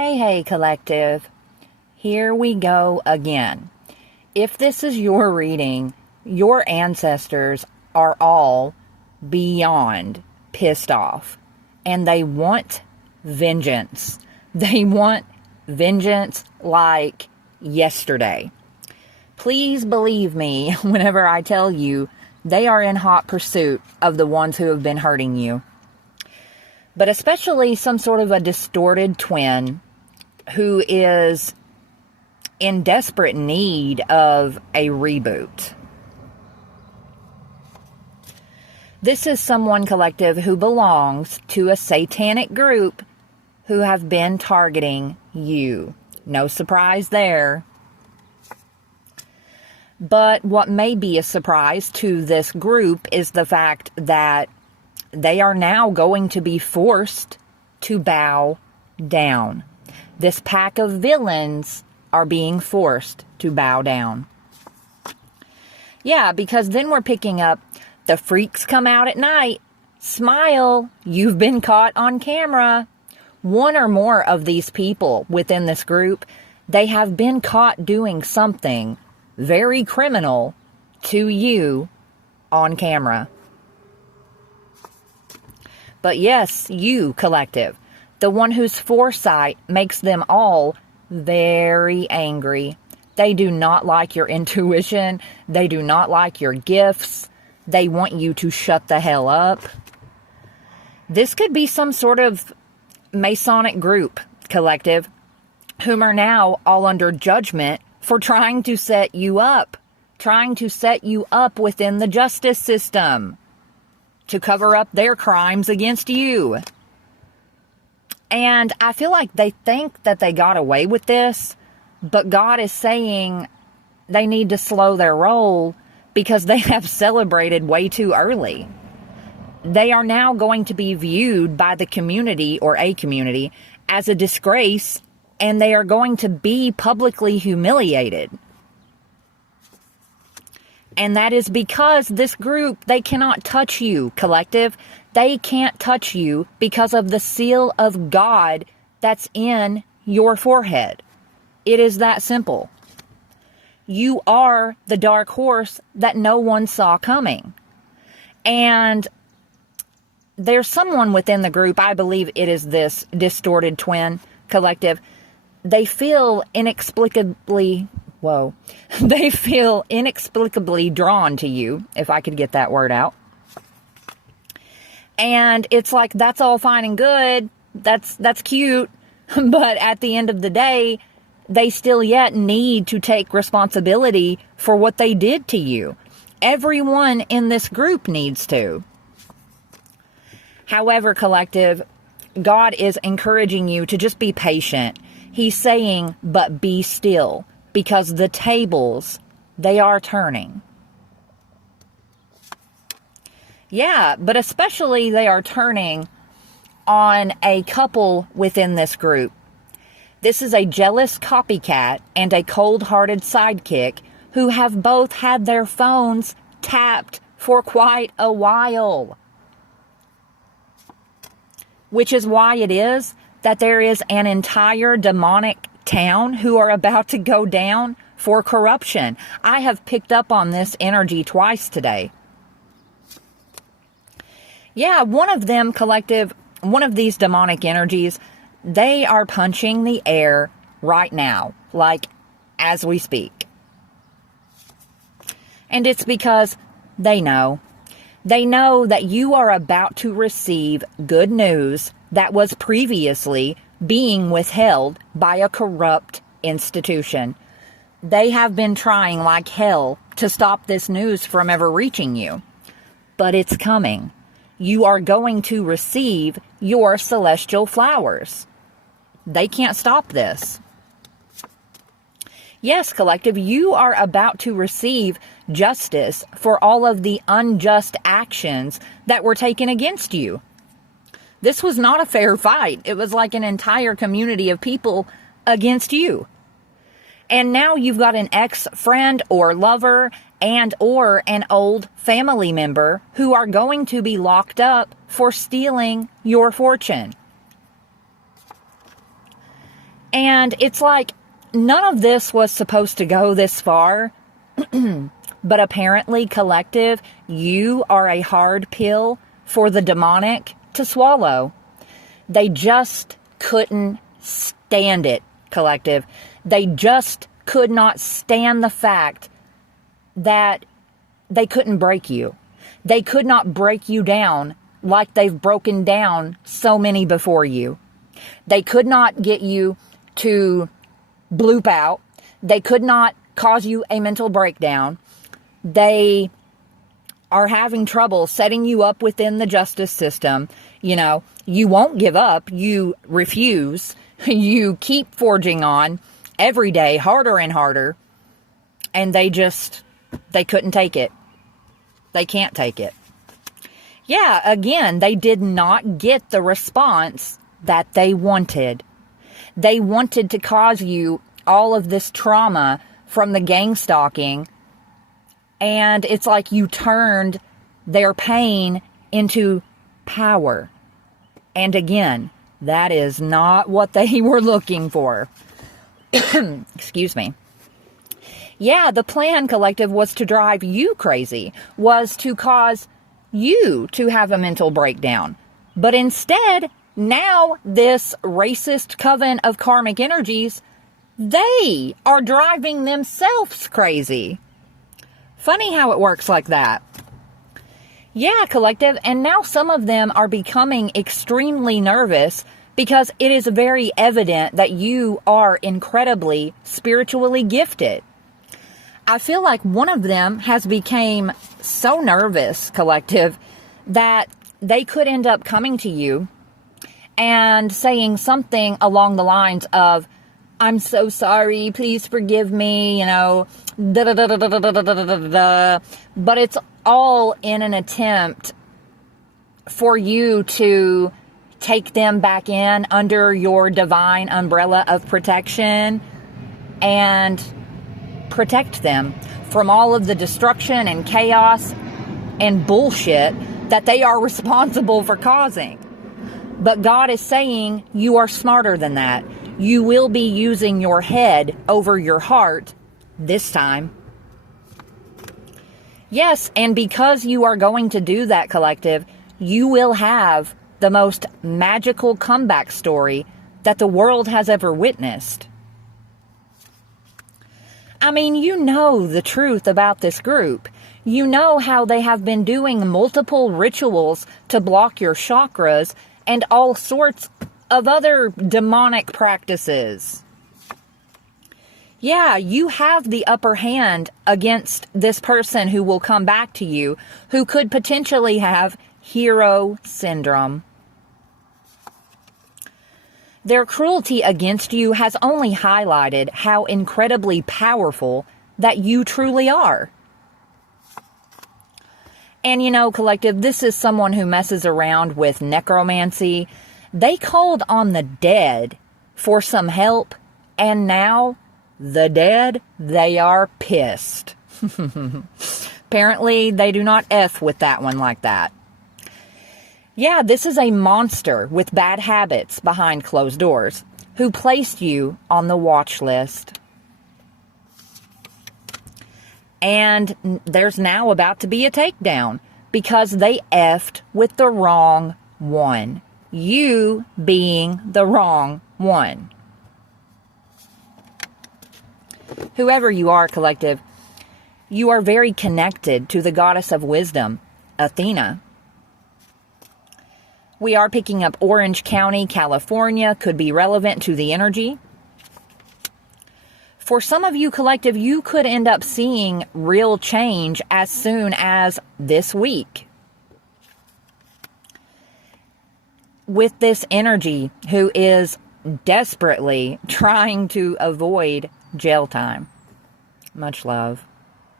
Hey, collective. Here we go again. If this is your reading, your ancestors are all beyond pissed off. And they want vengeance. They want vengeance like yesterday. Please believe me whenever I tell you they are in hot pursuit of the ones who have been hurting you. But especially some sort of a distorted twin who is in desperate need of a reboot. This is someone, collective, who belongs to a satanic group who have been targeting you. No surprise there. But what may be a surprise to this group is the fact that they are now going to be forced to bow down. This pack of villains are being forced to bow down. Yeah, because then we're picking up the freaks come out at night. Smile, you've been caught on camera. One or more of these people within this group, they have been caught doing something very criminal to you on camera. But yes, you, collective, the one whose foresight makes them all very angry. They do not like your intuition. They do not like your gifts. They want you to shut the hell up. This could be some sort of Masonic group, collective, whom are now all under judgment for trying to set you up within the justice system to cover up their crimes against you. And I feel like they think that they got away with this, but God is saying they need to slow their roll because they have celebrated way too early. They are now going to be viewed by the community or a community as a disgrace, and they are going to be publicly humiliated. And that is because this group, they cannot touch you, collective. They can't touch you because of the seal of God that's in your forehead. It is that simple. You are the dark horse that no one saw coming. And there's someone within the group, I believe it is this distorted twin collective. They feel inexplicably drawn to you, if I could get that word out. And it's like, that's all fine and good. That's cute. But at the end of the day, they still yet need to take responsibility for what they did to you. Everyone in this group needs to. However, collective, God is encouraging you to just be patient. He's saying, but be still, because the tables, they are turning. Yeah, but especially they are turning on a couple within this group. This is a jealous copycat and a cold-hearted sidekick who have both had their phones tapped for quite a while. Which is why it is that there is an entire demonic town who are about to go down for corruption. I have picked up on this energy twice today. Yeah, one of them, collective, one of these demonic energies, they are punching the air right now, like as we speak. And it's because they know. They know that you are about to receive good news that was previously being withheld by a corrupt institution. They have been trying like hell to stop this news from ever reaching you. But it's coming. You are going to receive your celestial flowers. They can't stop this. Yes, collective, you are about to receive justice for all of the unjust actions that were taken against you. This was not a fair fight. It was like an entire community of people against you. And now you've got an ex-friend or lover and or an old family member who are going to be locked up for stealing your fortune. And it's like, none of this was supposed to go this far, but apparently, collective, you are a hard pill for the demonic to swallow. They just couldn't stand it, collective. They just could not stand the fact that they couldn't break you. They could not break you down like they've broken down so many before you. They could not get you to bloop out. They could not cause you a mental breakdown. They are having trouble setting you up within the justice system. You know, you won't give up. You refuse. You keep forging on every day, harder and harder. And they couldn't take it. They can't take it. Yeah, again, they did not get the response that they wanted. They wanted to cause you all of this trauma from the gang stalking. And it's like you turned their pain into power. And again, that is not what they were looking for. Excuse me. Yeah, the plan, collective, was to drive you crazy, was to cause you to have a mental breakdown. But instead, now this racist coven of karmic energies, they are driving themselves crazy. Funny how it works like that. Yeah, collective, and now some of them are becoming extremely nervous because it is very evident that you are incredibly spiritually gifted. I feel like one of them has become so nervous, collective, that they could end up coming to you and saying something along the lines of, "I'm so sorry, please forgive me," you know, da da da da da da da da da da. But it's all in an attempt for you to take them back in under your divine umbrella of protection and protect them from all of the destruction and chaos and bullshit that they are responsible for causing. But God is saying you are smarter than that. You will be using your head over your heart this time. Yes, and because you are going to do that, collective, you will have the most magical comeback story that the world has ever witnessed. I mean, you know the truth about this group. You know how they have been doing multiple rituals to block your chakras and all sorts of other demonic practices. Yeah, you have the upper hand against this person who will come back to you, who could potentially have hero syndrome. Their cruelty against you has only highlighted how incredibly powerful that you truly are. And you know, collective, this is someone who messes around with necromancy. They called on the dead for some help, and now the dead, they are pissed. Apparently, they do not F with that one like that. Yeah, this is a monster with bad habits behind closed doors who placed you on the watch list. And there's now about to be a takedown because they effed with the wrong one. You being the wrong one. Whoever you are, collective, you are very connected to the goddess of wisdom, Athena. We are picking up Orange County, California, could be relevant to the energy. For some of you, collective, you could end up seeing real change as soon as this week. With this energy who is desperately trying to avoid jail time. Much love.